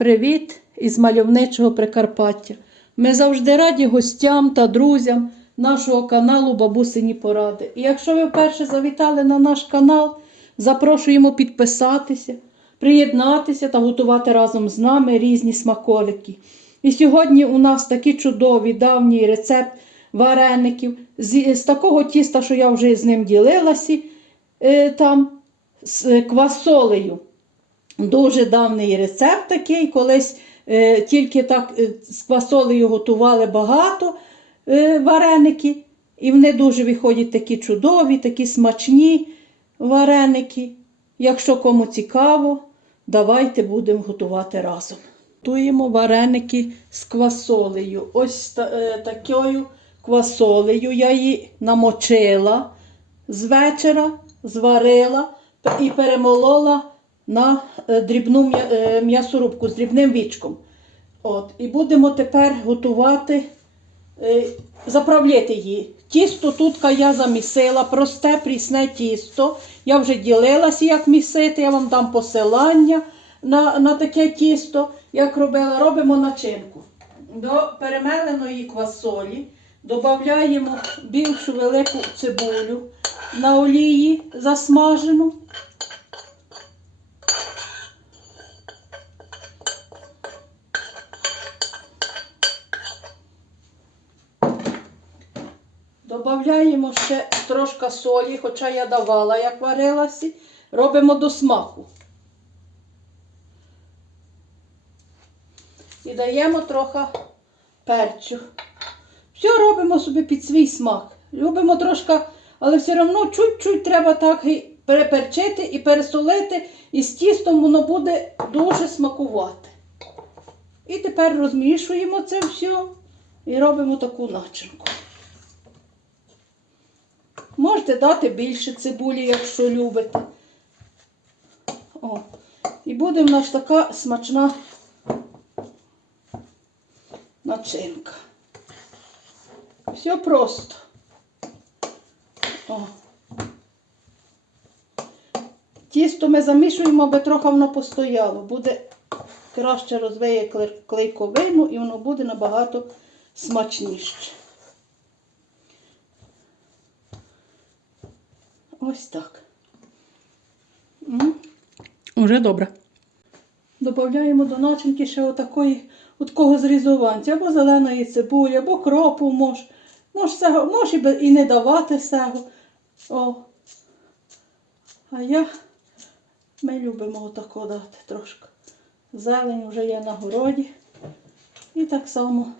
Привіт із мальовничого Прикарпаття. Ми завжди раді гостям та друзям нашого каналу Бабусині Поради. І якщо ви вперше завітали на наш канал, запрошуємо підписатися, приєднатися та готувати разом з нами різні смаколики. І сьогодні у нас такий чудовий давній рецепт вареників з, з такого тіста, що я вже з ним ділилася, е, там з квасолею. Дуже давній рецепт такий. Колись е, тільки так е, з квасолею готували багато е, вареники. І вони дуже виходять такі чудові, такі смачні вареники. Якщо кому цікаво, давайте будемо готувати разом. Готуємо вареники з квасолею. Ось та- е, такою квасолею я її намочила з вечора, зварила і перемолола на е, дрібну е, м'ясорубку з дрібним вічком. От, і будемо тепер готувати, е, заправляти її. Тісто тут я замісила, просте прісне тісто. Я вже ділилася, як місити, я вам дам посилання на, на таке тісто, як робила. Робимо начинку. До перемеленої квасолі додаємо більшу велику цибулю на олії засмажену. Добавляємо ще трошки солі, хоча я давала, як варилася. Робимо до смаку. І даємо трохи перцю. Все робимо собі під свій смак. Любимо трошки, але все одно чуть-чуть треба так і переперчити і пересолити, і з тістом воно буде дуже смакувати. І тепер розмішуємо це все і робимо таку начинку. Можете дати більше цибулі, якщо любите. О. І буде в нас така смачна начинка. Все просто. О. Тісто ми замішуємо, аби трохи воно постояло. Буде краще розвиє клейковину і воно буде набагато смачніше. Ось так. Уже добре. Додаємо до начинки ще отакої, от такого зрізуванця, або зеленої цибулі, або кропу мож. Мож, всього, мож і, і не давати всього. О. А я, ми любимо отако дати трошки. Зелень вже є на городі. І так само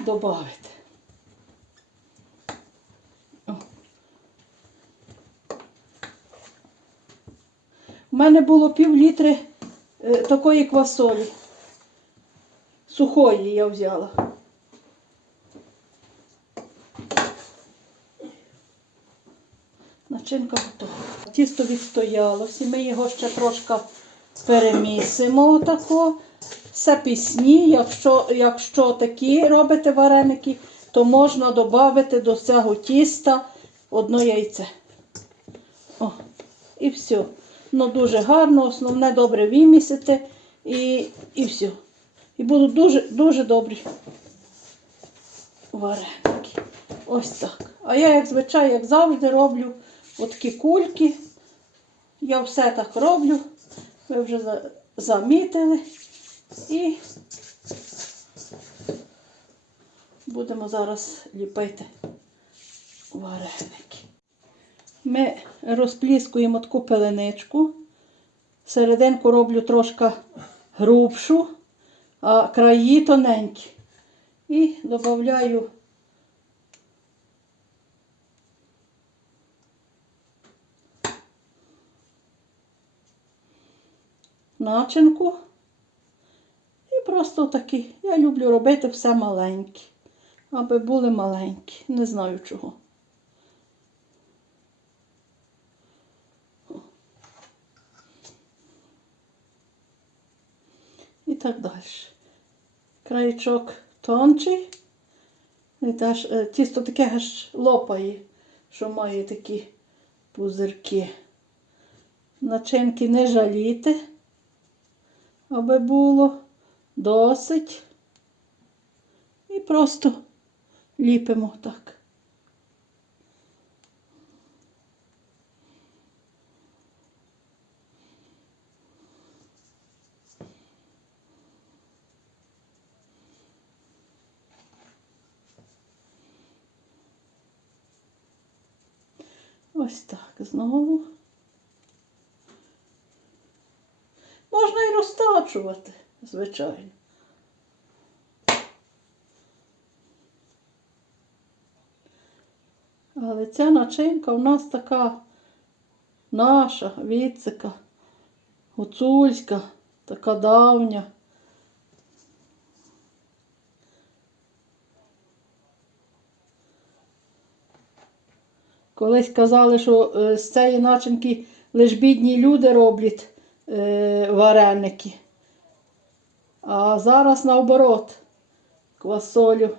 додати. У мене було пів літри е, такої квасолі. Сухої я взяла. Начинка готова. Тісто відстоялося, ми його ще трошки перемісимо отако. Все пісні, якщо, якщо такі робите вареники, то можна додати до цього тіста одно яйце. О, і все. Ну дуже гарно, основне добре вимісити і, і все. І будуть дуже, дуже добрі вареники. Ось так. А я, як звичайно, як завжди, роблю отакі кульки. Я все так роблю. Ви вже замітили. І будемо зараз ліпити вареники. Ми розпліскуємо таку пеленичку. Серединку роблю трошки грубшу, а краї тоненькі. І додаю начинку. І просто такі. Я люблю робити все маленьке, аби були маленькі. Не знаю чого. І так далі. Краєчок тончий. І е, тісто таке аж лопає, що має такі пузирки. Начинки не жаліти. аби було досить. І просто ліпимо так. Ось так знову. Можна і розтачувати, звичайно. Але ця начинка у нас така наша, віцика, гуцульська, така давня. Колись казали, що е, з цієї начинки лише бідні люди роблять е, вареники. А зараз наоборот, квасолю.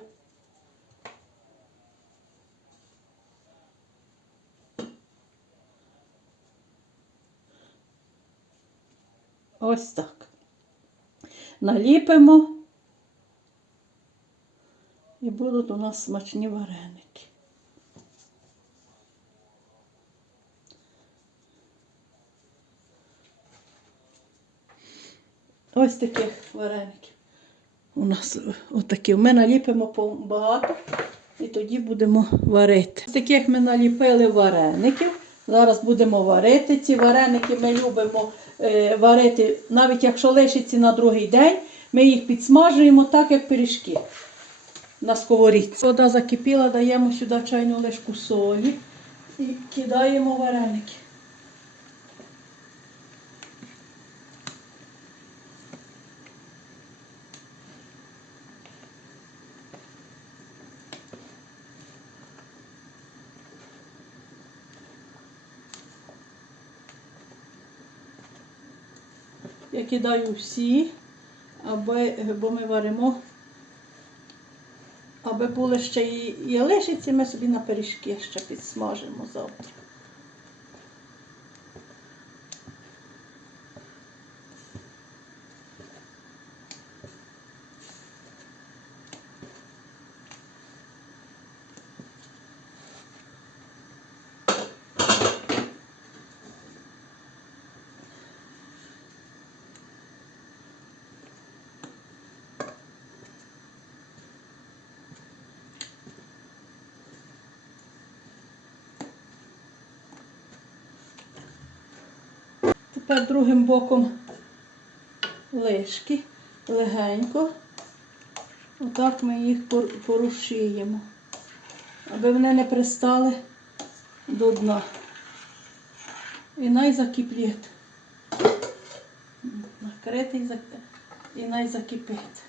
Ось так. Наліпимо. І будуть у нас смачні вареники. Ось таких вареників. У нас отакі. Ми наліпимо багато і тоді будемо варити. З таких ми наліпили вареників. Зараз будемо варити. Ці вареники ми любимо е, варити, навіть якщо лишиться на другий день, ми їх підсмажуємо так, як пиріжки на сковорідці. Вода закипіла, даємо сюди чайну ложку солі і кидаємо вареники. Я кидаю всі, аби, бо ми варимо, аби були ще і ялишиці, ми собі на пиріжки ще підсмажимо завтра. Тепер другим боком лишки легенько. Отак ми їх пор- порушуємо, аби вони не пристали до дна. І най закиплять. Накрити і зак- і най закипить.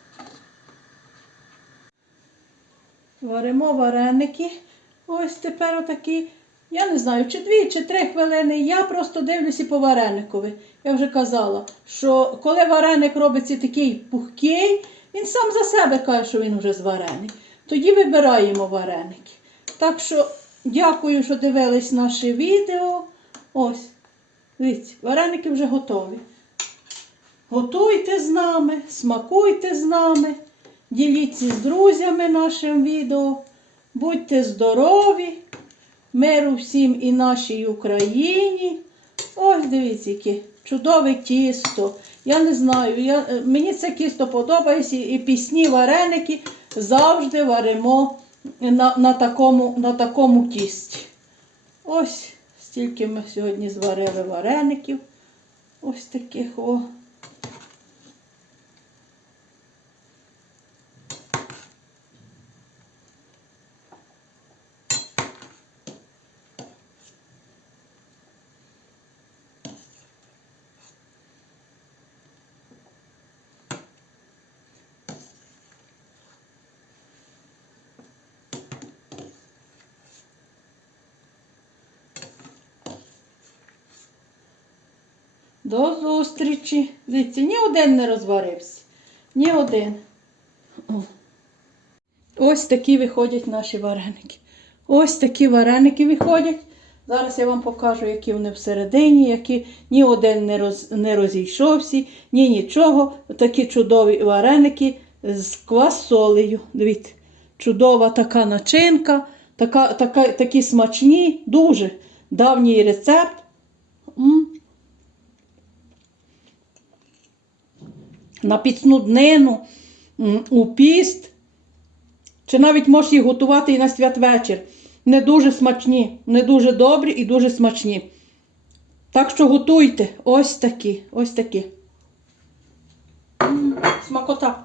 Варимо вареники. Ось тепер отакі. Я не знаю, чи дві, чи три хвилини. Я просто дивлюся по вареникові. Я вже казала, що коли вареник робиться такий пухкий, він сам за себе каже, що він вже зварений. Тоді вибираємо вареники. Так що дякую, що дивились наше відео. Ось, дивіться, вареники вже готові. Готуйте з нами, смакуйте з нами, діліться з друзями нашим відео. Будьте здорові! Миру всім і нашій Україні. Ось дивіться, яке чудове тісто. Я не знаю, я, е, мені це тісто подобається і пісні вареники завжди варимо на, на, такому, на такому тісті. Ось стільки ми сьогодні зварили вареників. Ось таких о. До зустрічі. Дивіться, ні один не розварився. Ні один. О. Ось такі виходять наші вареники. Ось такі вареники виходять. Зараз я вам покажу, які вони всередині, які ні один не, роз, не розійшовся, ні нічого. Такі чудові вареники з квасолею. Дивіться, чудова така начинка, така, така, такі смачні, дуже давній рецепт. М. На піцну днину, у піст. Чи навіть можеш їх готувати і на святвечір. Не дуже смачні, не дуже добрі і дуже смачні. Так що готуйте ось такі, ось такі. Смакота.